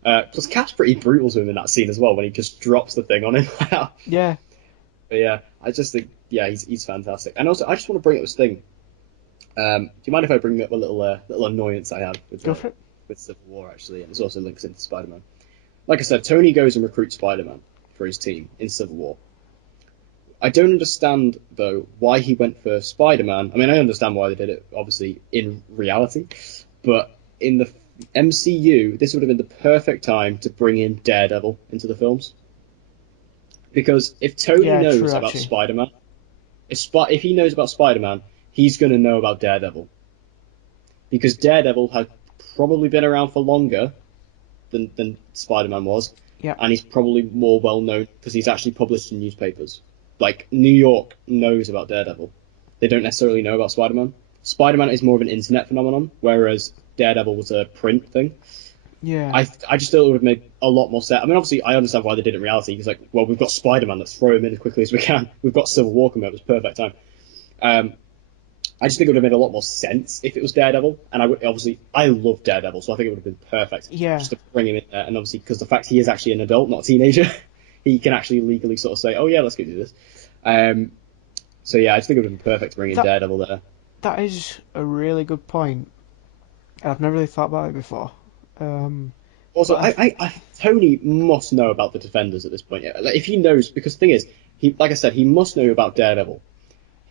Plus, Cap's pretty brutal to him in that scene as well when he just drops the thing on him. But yeah. yeah, I just think he's fantastic. And also, I just want to bring up this thing. Do you mind if I bring up a little annoyance I had Go for it. with Civil War actually, and this also links into Spider-Man. Like I said, Tony goes and recruits Spider-Man for his team in Civil War. I don't understand though why he went for Spider-Man. I mean, I understand why they did it, obviously in reality, but in the MCU, this would have been the perfect time to bring in Daredevil into the films. Because if Tony Yeah, true. knows about Actually, Spider-Man, if he knows about Spider-Man, he's going to know about Daredevil. Because Daredevil had probably been around for longer than Spider-Man was, yeah, and he's probably more well known because he's actually published in newspapers. Like New York knows about Daredevil, they don't necessarily know about Spider-Man. Spider-Man is more of an internet phenomenon, whereas Daredevil was a print thing. yeah. I just thought it would have made a lot more sense. I mean, obviously, I understand why they did it in reality. Because, like, well, we've got Spider-Man, let's throw him in as quickly as we can. We've got Civil War coming up, it's perfect time. Um, I just think it would have made a lot more sense if it was Daredevil. And obviously, I love Daredevil, so I think it would have been perfect Yeah, just to bring him in there. And obviously, because the fact he is actually an adult, not a teenager, he can actually legally sort of say, oh, yeah, let's go do this. Um, so, yeah, I just think it would have been perfect to bring in that Daredevil there. that is a really good point. I've never really thought about it before. Um, Also, but Tony must know about the Defenders at this point. Yeah. Like, if he knows, because the thing is, like I said, he must know about Daredevil.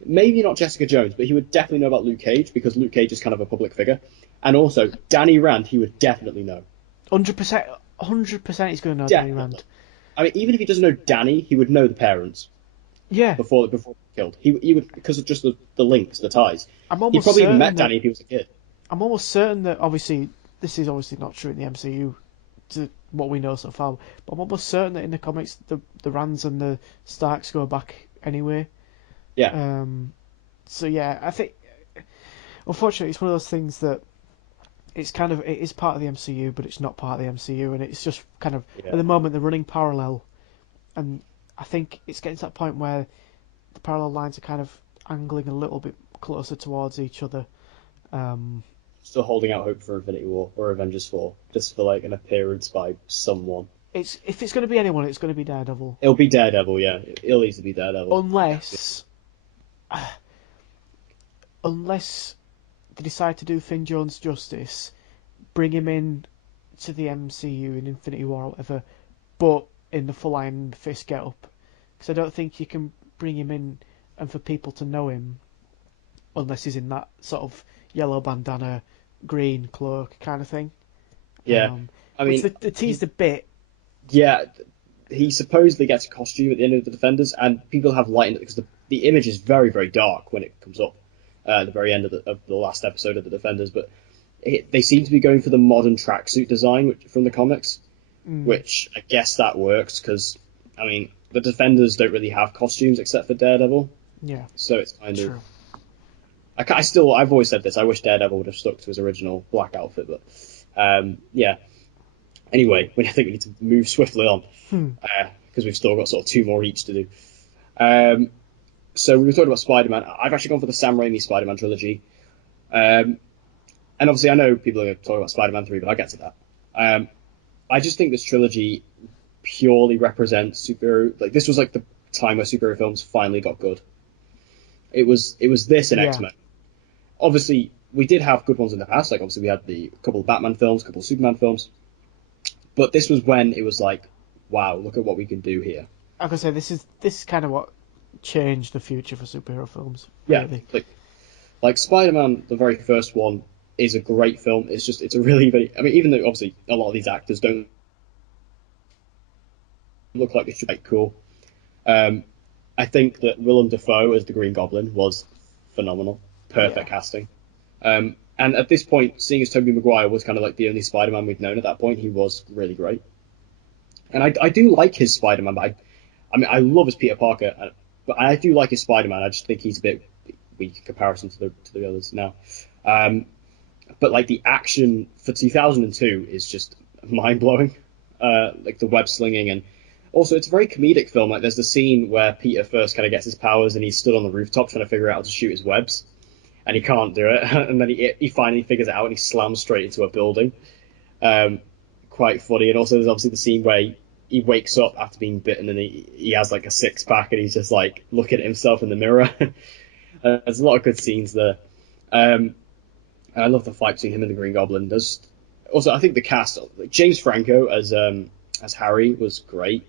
Maybe not Jessica Jones, but he would definitely know about Luke Cage because Luke Cage is kind of a public figure. And also, Danny Rand, he would definitely know. 100%, 100%, he's going to know Danny Definitely. Rand. I mean, even if he doesn't know Danny, he would know the parents Yeah, before they were killed. He would because of just the links, the ties. I'm He almost probably even certain met that Danny if he was a kid. I'm almost certain that obviously this is obviously not true in the MCU to what we know so far, but I'm almost certain that in the comics the Rands and the Starks go back anyway. Yeah, Um, so yeah, I think unfortunately it's one of those things that it is part of the MCU, but it's not part of the MCU, and it's just kind of at yeah. the moment they're running parallel, and I think it's getting to that point where the parallel lines are kind of angling a little bit closer towards each other. Um, Still holding out hope for Infinity War or Avengers 4, just for like an appearance by someone. it's if it's going to be anyone, it's going to be Daredevil, It'll be Daredevil, yeah. It'll easily be Daredevil. unless unless they decide to do Finn Jones justice, bring him in to the MCU in Infinity War or whatever, but in the full Iron Fist get up. Because I don't think you can bring him in and for people to know him unless he's in that sort of yellow bandana, green cloak kind of thing. Yeah, I Which mean, they teased a bit. yeah, he supposedly gets a costume at the end of the Defenders, and people have lightened it because the image is very, very dark when it comes up at the very end of the last episode of the Defenders. But they seem to be going for the modern tracksuit design from the comics, Mm, which I guess that works because, I mean, the Defenders don't really have costumes except for Daredevil, yeah, so it's kind of. true. I've always said this. I wish Daredevil would have stuck to his original black outfit, but yeah. Anyway, I think we need to move swiftly on Hmm. because we've still got sort of two more each to do. Um, so we were talking about Spider-Man. I've actually gone for the Sam Raimi Spider-Man trilogy, um, and obviously I know people are talking about Spider-Man 3, but I'll get to that. Um, I just think this trilogy purely represents superhero. Like this was like the time where superhero films finally got good. It was this and Yeah, X-Men. Obviously, we did have good ones in the past. Like obviously we had the couple of Batman films, couple of Superman films, but this was when it was like, wow, look at what we can do here. like I say, this is kind of what changed the future for superhero films, Yeah, really. like Spider-Man, the very first one is a great film. It's a really, very. I mean, even though obviously a lot of these actors don't look like they should be cool, um, I think that Willem Dafoe as the Green Goblin was phenomenal, Yeah. perfect casting. And at this point, seeing as Tobey Maguire was kind of like the only Spider-Man we'd known at that point, he was really great. And I do like his Spider-Man, but I mean, I love his Peter Parker, but I do like his Spider-Man. I just think he's a bit weak in comparison to the others now. Um, but like the action for 2002 is just mind blowing. Like the web slinging, and also it's a very comedic film. Like there's the scene where Peter first kind of gets his powers and he's stood on the rooftop trying to figure out how to shoot his webs, and he can't do it, and then he finally figures it out and he slams straight into a building. Um, Quite funny, and also there's obviously the scene where he wakes up after being bitten and he has like a six pack and he's just like looking at himself in the mirror. There's a lot of good scenes there. Um, and I love the fight between him and the Green Goblin. There's also I think the cast, like James Franco as Harry was great.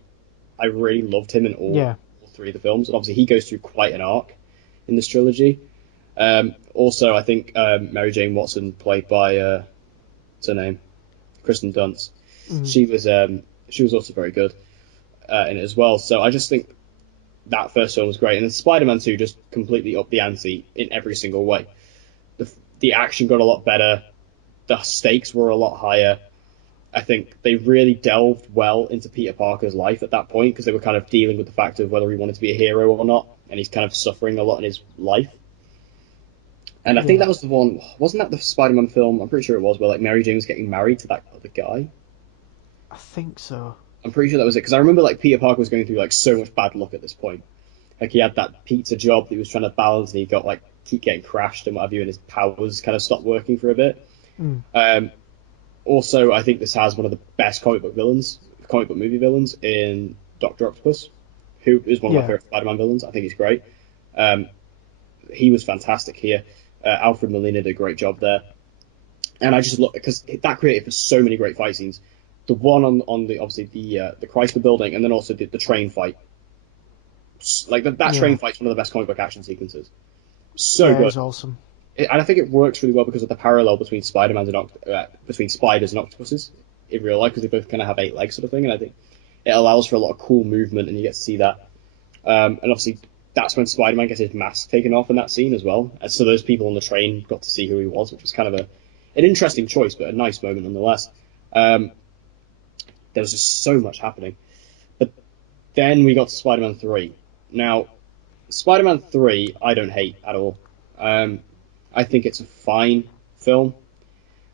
I really loved him in Yeah. all three of the films, and obviously he goes through quite an arc in this trilogy. Also, I think Mary Jane Watson, played by what's her name, Kristen Dunst, Mm. she was also very good in it as well. So I just think that first film was great, and then Spider-Man 2 just completely upped the ante in every single way. The action got a lot better, the stakes were a lot higher. I think they really delved well into Peter Parker's life at that point because they were kind of dealing with the fact of whether he wanted to be a hero or not, and he's kind of suffering a lot in his life. And I think Yeah. that was the one, wasn't that the Spider-Man film? I'm pretty sure it was, where like Mary Jane was getting married to that other guy. I think so. I'm pretty sure that was it because I remember like Peter Parker was going through like so much bad luck at this point. Like he had that pizza job that he was trying to balance, and he got like keep getting crashed and what have you, and his powers kind of stopped working for a bit. Mm. Um, Also, I think this has one of the best comic book movie villains in Doctor Octopus, who is one of my Yeah. favorite Spider-Man villains. I think he's great. Um, he was fantastic here. Alfred Molina did a great job there, and I just look because that created for so many great fight scenes. The one on the obviously the Chrysler Building, and then also the train fight. Like that Yeah. train fight's one of the best comic book action sequences. So Yeah. It good. was awesome. And I think it works really well because of the parallel between between spiders and octopuses in real life because they both kind of have eight legs sort of thing, and I think it allows for a lot of cool movement, and you get to see that. And obviously, that's when Spider-Man gets his mask taken off in that scene as well. And so those people on the train got to see who he was, which was kind of an interesting choice, but a nice moment nonetheless. Um, there was just so much happening. But then we got to Spider-Man 3. Now, Spider-Man 3, I don't hate at all. Um, I think it's a fine film.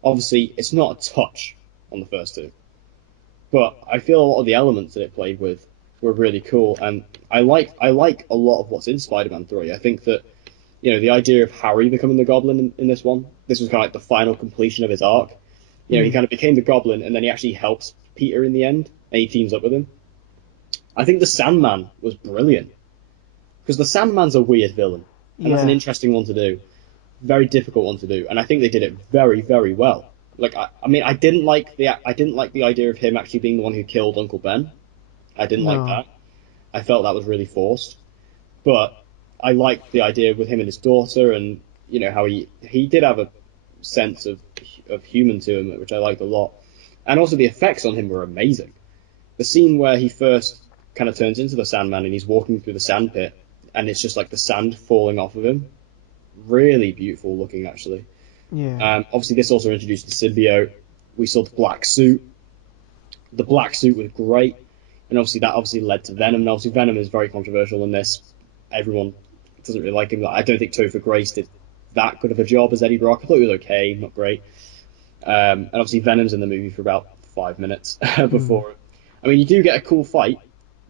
Obviously, it's not a touch on the first two, but I feel a lot of the elements that it played with were really cool, and I like a lot of what's in Spider-Man 3. I think that the idea of Harry becoming the Goblin in this one, this was kind of like the final completion of his arc. He Mm. kind of became the Goblin, and then he actually helps Peter in the end, and he teams up with him. I think the Sandman was brilliant because the Sandman's a weird villain, and that's an Yeah. interesting one to do, very difficult one to do, and I think they did it very, very well. Like I mean, I didn't like the idea of him actually being the one who killed Uncle Ben. I didn't like No. that. I felt that was really forced. But I liked the idea with him and his daughter, and how he did have a sense of human to him, which I liked a lot. And also the effects on him were amazing. The scene where he first kind of turns into the Sandman and he's walking through the sand pit, and it's just like the sand falling off of him, really beautiful looking actually. Yeah. Obviously, this also introduced the symbiote. We saw the black suit. The black suit was great, and obviously that obviously led to Venom. And obviously, Venom is very controversial in this. Everyone doesn't really like him. I don't think Topher Grace did that good of a job as Eddie Brock. I thought he was okay, not great. And obviously, Venom's in the movie for about 5 minutes Mm. before. I mean, you do get a cool fight.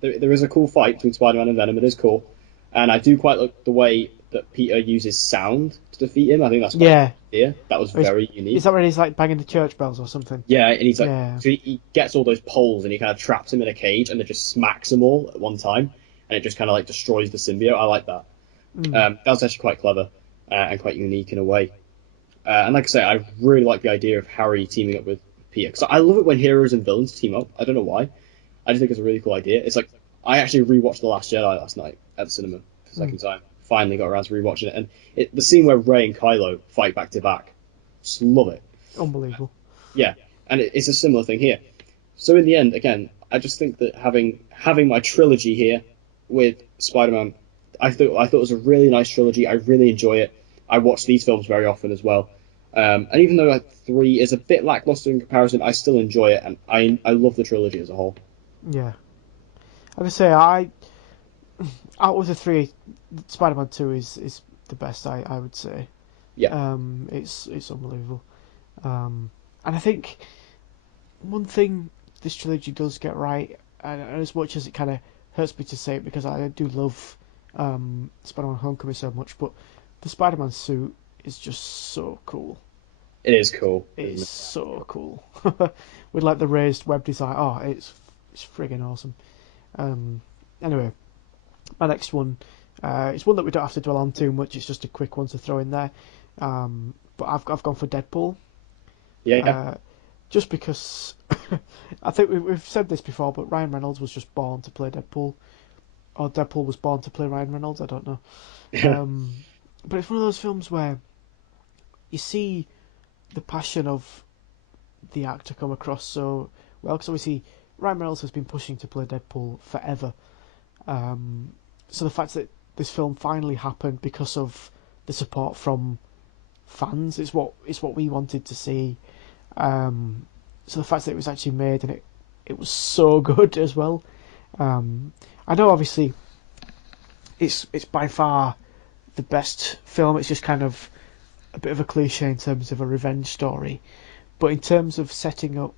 There is a cool fight between Spider-Man and Venom. It is cool, and I do quite like the way that Peter uses sound to defeat him. I think that's quite a Yeah. good idea. That was Or very is unique. that when he's like banging the church bells or something? Yeah, and he's like, Yeah. so he gets all those poles and he kind of traps them in a cage and then just smacks them all at one time, and it just kind of like destroys the symbiote. I like that. Mm. That was actually quite clever and quite unique in a way. And like I say, I really like the idea of Harry teaming up with Peter because I love it when heroes and villains team up. I don't know why. I just think it's a really cool idea. It's like I actually rewatched The Last Jedi last night at the cinema for the Mm. second time. Finally got around to rewatching it, and the scene where Rey and Kylo fight back to back, just love it. Unbelievable. Yeah, and it's a similar thing here. So in the end, again, I just think that having my trilogy here, with Spider-Man, I thought it was a really nice trilogy. I really enjoy it. I watch these films very often as well. And even though like, three is a bit lackluster in comparison, I still enjoy it, and I love the trilogy as a whole. Yeah. I would say I out of the three, Spider-Man 2 is the best. I would say. Yeah, It's unbelievable. And I think one thing this trilogy does get right, and as much as it kind of hurts me to say it because I do love Spider-Man: Homecoming so much, but the Spider-Man suit is just so cool. it is cool, It is isn't it? so cool with like the raised web design. Oh, it's friggin' awesome. Um, anyway, my next one, it's one that we don't have to dwell on too much. It's just a quick one to throw in there. But I've gone for Deadpool. Yeah, Uh, just because I think we've said this before, but Ryan Reynolds was just born to play Deadpool, or Deadpool was born to play Ryan Reynolds. I don't know. yeah. Um, but it's one of those films where you see the passion of the actor come across so well, because obviously Ryan Reynolds has been pushing to play Deadpool forever. Um, so the fact that this film finally happened because of the support from fans is what we wanted to see. Um, so the fact that it was actually made and it was so good as well. Um, I know obviously it's by far the best film. It's just kind of a bit of a cliche in terms of a revenge story, but in terms of setting up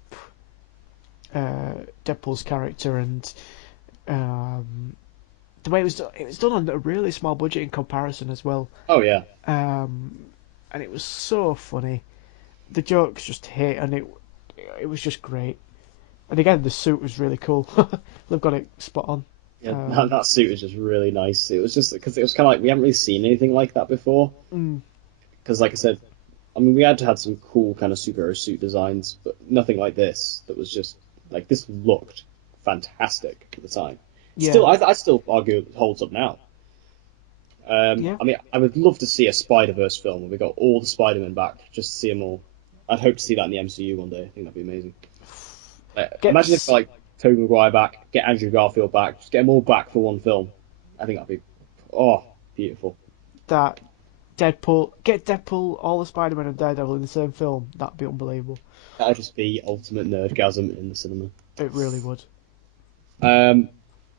Deadpool's character and um, the way it was done on a really small budget in comparison as well. Oh yeah, Um, and it was so funny. The jokes just hit, and it was just great. And again, the suit was really cool. They've got it spot on. yeah. That, Um, that suit was just really nice. It was just because it was kind of like we haven't really seen anything like that before. mm, Because like I said, I mean, we had some cool kind of superhero suit designs, but nothing like this. That was just like this looked fantastic at the time. yeah, Still, I still argue it holds up now. yeah. I mean, I would love to see a Spider Verse film where we got all the Spider Men back, just to see them all. I'd hope to see that in the MCU one day. I think that'd be amazing. Imagine if Gets like Tobey Maguire back, get Andrew Garfield back, just get them all back for one film. I think that'd be oh beautiful. that get Deadpool, all the Spider-Man and Daredevil in the same film. That'd be unbelievable. That'd just be ultimate nerdgasm in the cinema. It really would. Um,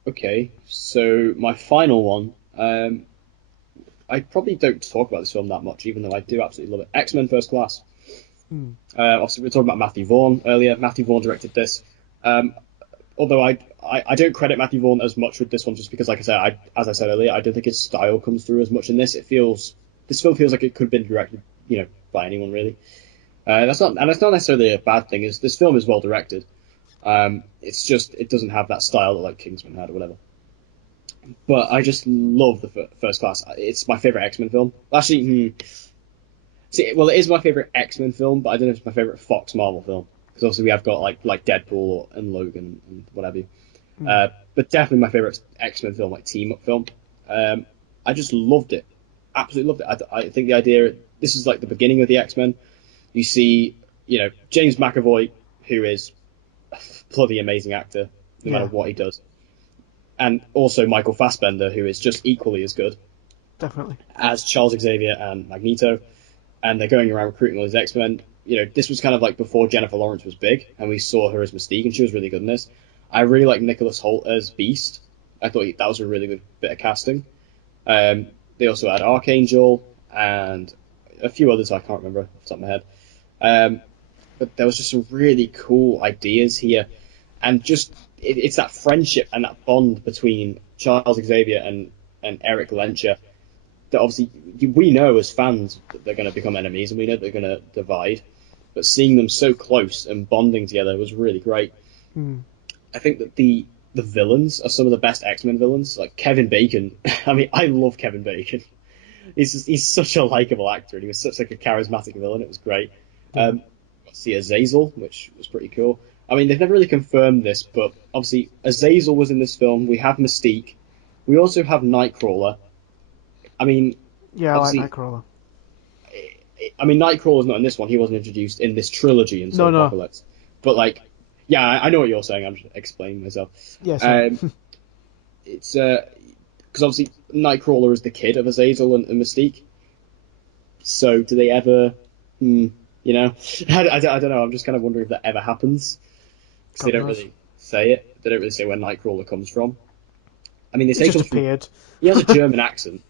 okay, so my final one. I probably don't talk about this film that much, even though I do absolutely love it. X Men First Class. Mm, Obviously, we were talking about Matthew Vaughn earlier. Matthew Vaughn directed this. Um, although I don't credit Matthew Vaughn as much with this one, just because, like I said, as I said earlier, I don't think his style comes through as much in this. This film feels like it could have been directed, by anyone really. That's not necessarily a bad thing. Is this film is well directed. It's just it doesn't have that style that like Kingsman had or whatever. But I just love the First Class. It's my favorite X Men film. Actually, see, well, it is my favorite X Men film, but I don't know if it's my favorite Fox Marvel film because obviously we have got like Deadpool and Logan and what have you. mm, But definitely my favorite X Men film, like team up film. I just loved it, absolutely loved it. I think the idea this is like the beginning of the X Men. You see, James McAvoy, who is a bloody amazing actor, no matter yeah, what he does, and also Michael Fassbender, who is just equally as good definitely. as Charles Xavier and Magneto. And they're going around recruiting all these X Men. This was kind of like before Jennifer Lawrence was big, and we saw her as Mystique, and she was really good in this. I really like Nicholas Hoult as Beast. I thought that was a really good bit of casting. They also had Archangel and a few others I can't remember off the top of my head. Um, but there was just some really cool ideas here, and just it's that friendship and that bond between Charles Xavier and Eric Lencher that obviously we know as fans that they're going to become enemies and we know they're going to divide. But seeing them so close and bonding together was really great. Mm, I think that the villains are some of the best X Men villains, like Kevin Bacon. I mean, I love Kevin Bacon. He's such a likable actor, and he was such like a charismatic villain. It was great. yeah, See Azazel, which was pretty cool. I mean, they've never really confirmed this, but obviously Azazel was in this film. We have Mystique. We also have Nightcrawler. I mean, yeah. I like obviously Nightcrawler. Nightcrawler's not in this one. He wasn't introduced in this trilogy until No, no. Apocalypse. But like, yeah, I know what you're saying. I'm just explaining myself. Yeah, sorry. Um, it's because obviously Nightcrawler is the kid of Azazel and Mystique. So do they ever? Hmm, you know, I don't know. I'm just kind of wondering if that ever happens because they God don't knows. really say it. They don't really say where Nightcrawler comes from. I mean, they It say he just comes from. appeared. He has a German accent,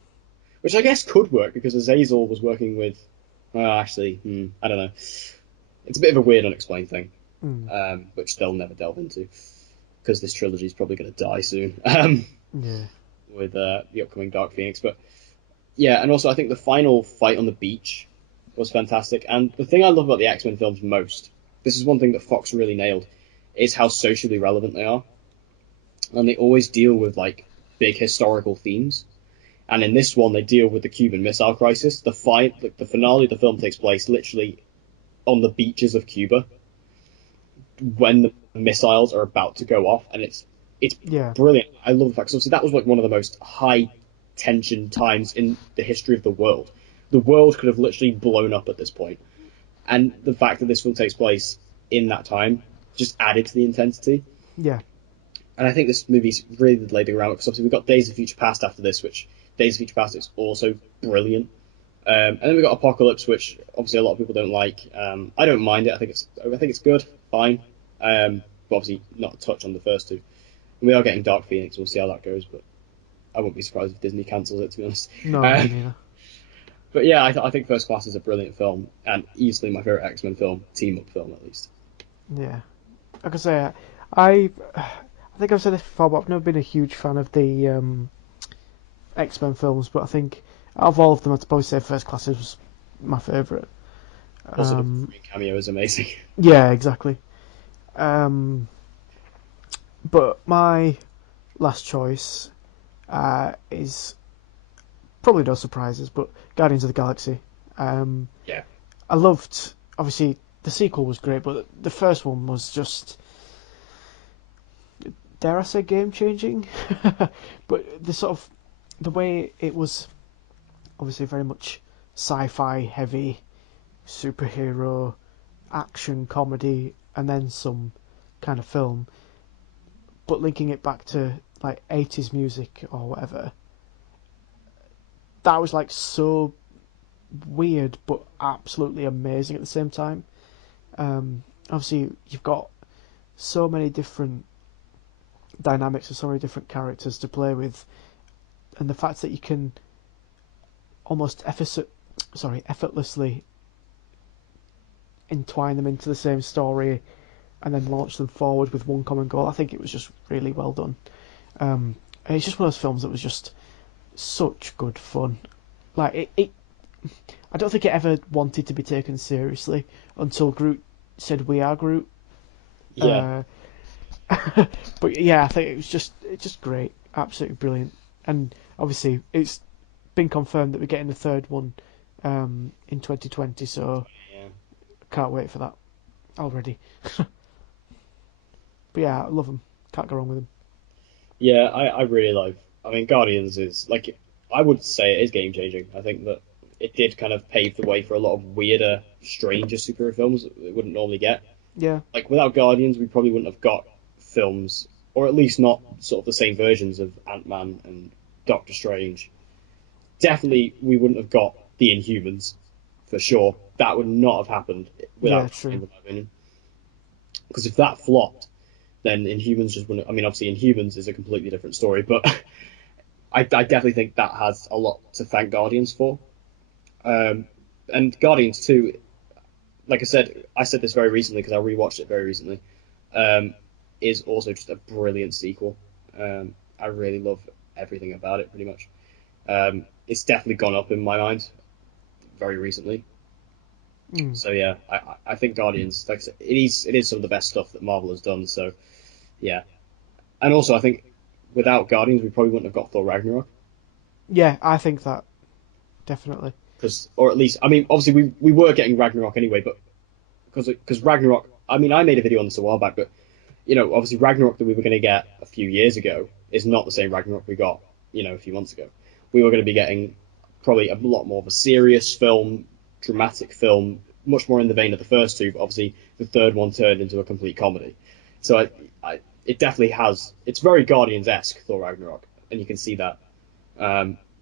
which I guess could work because Azazel was working with. Well, actually, I don't know. It's a bit of a weird, unexplained thing, Mm, which they'll never delve into because this trilogy is probably going to die soon yeah. with the upcoming Dark Phoenix. But yeah, and also I think the final fight on the beach was fantastic. And the thing I love about the X-Men films most, this is one thing that Fox really nailed, is how socially relevant they are, and they always deal with like big historical themes. And in this one, they deal with the Cuban Missile Crisis. The finale of the film takes place literally on the beaches of Cuba when the missiles are about to go off, and it's Yeah. brilliant. I love the fact, 'cause obviously that was like one of the most high tension times in the history of the world. The world could have literally blown up at this point, and the fact that this film takes place in that time just added to the intensity. Yeah. And I think this movie's really laid the groundwork because obviously we've got Days of Future Past after this, which Days of Future Past is also brilliant. And then we got Apocalypse, which obviously a lot of people don't like. I don't mind it. I think it's good, fine. But obviously not a touch on the first two. And we are getting Dark Phoenix. We'll see how that goes, but I wouldn't be surprised if Disney cancels it, to be honest. No, me Um, neither. but yeah, I think First Class is a brilliant film and easily my favorite X Men film, team up film at least. Yeah. Like I say, I think I've said this before, but I've never been a huge fan of the X-Men films. But I think out of all of them, I'd probably say First Class is my favourite. Also, the Um, Wolverine cameo is amazing. yeah, exactly. Um, but my last choice is probably no surprises, but Guardians of the Galaxy. Um, Yeah, I loved, obviously, the sequel was great, but the first one was just, dare I say, game changing. But the sort of the way it was, obviously, very much sci-fi heavy, superhero action comedy, and then some kind of film, but linking it back to like 80s music or whatever. That was like so weird, but absolutely amazing at the same time. Obviously, you've got so many different dynamics and so many different characters to play with, and the fact that you can almost effortlessly entwine them into the same story and then launch them forward with one common goal. I think it was just really well done. And it's just one of those films that was just such good fun. Like I don't think it ever wanted to be taken seriously until Groot said, "We are Groot." yeah, Uh, but yeah, I think it's just great, absolutely brilliant. And obviously, it's been confirmed that we're getting the third one in 2020, so yeah. can't wait for that already. But yeah, I love them. Can't go wrong with them. Yeah, I really like. I mean, Guardians is like I would say it is game changing. I think that it did kind of pave the way for a lot of weirder, stranger superhero films that we wouldn't normally get. Yeah, Like without Guardians, we probably wouldn't have got films, or at least not sort of the same versions of Ant Man and Doctor Strange. Definitely, we wouldn't have got the Inhumans for sure. That would not have happened yeah, without true. Guardians, in my opinion. Because if that flopped, then Inhumans just wouldn't. I mean, obviously, Inhumans is a completely different story, but I definitely think that has a lot to thank Guardians for. And Guardians 2, like I said this very recently because I rewatched it very recently, um, is also just a brilliant sequel. I really love everything about it, pretty much. It's definitely gone up in my mind very recently. Mm. So yeah, I think Guardians, like I said, it is some of the best stuff that Marvel has done. So yeah, and also I think without Guardians, we probably wouldn't have got Thor Ragnarok. Yeah, I think that definitely. Because, or at least, I mean, obviously we were getting Ragnarok anyway, but because Ragnarok, I mean, I made a video on this a while back, but obviously Ragnarok that we were going to get a few years ago is not the same Ragnarok we got, a few months ago. We were going to be getting probably a lot more of a serious film, dramatic film, much more in the vein of the first two, but obviously the third one turned into a complete comedy. So it definitely has. It's very Guardians-esque, Thor Ragnarok, and you can see that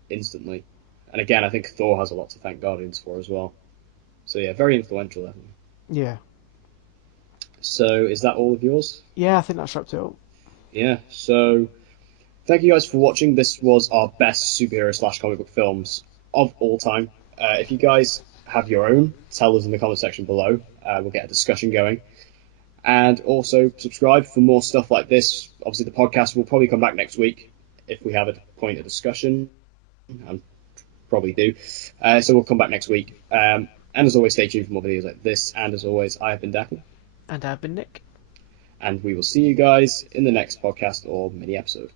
instantly. And again, I think Thor has a lot to thank Guardians for as well. So yeah, very influential, definitely. Yeah. So is that all of yours? Yeah, I think that's wrapped it up. Yeah. So thank you guys for watching. This was our best superhero slash comic book films of all time. If you guys have your own, tell us in the comment section below. We'll get a discussion going. And also subscribe for more stuff like this. Obviously, the podcast will probably come back next week if we have a point of discussion, and probably do. So we'll come back next week. And as always, stay tuned for more videos like this. And as always, I have been Declan. And I've been Nick. And we will see you guys in the next podcast or mini episode.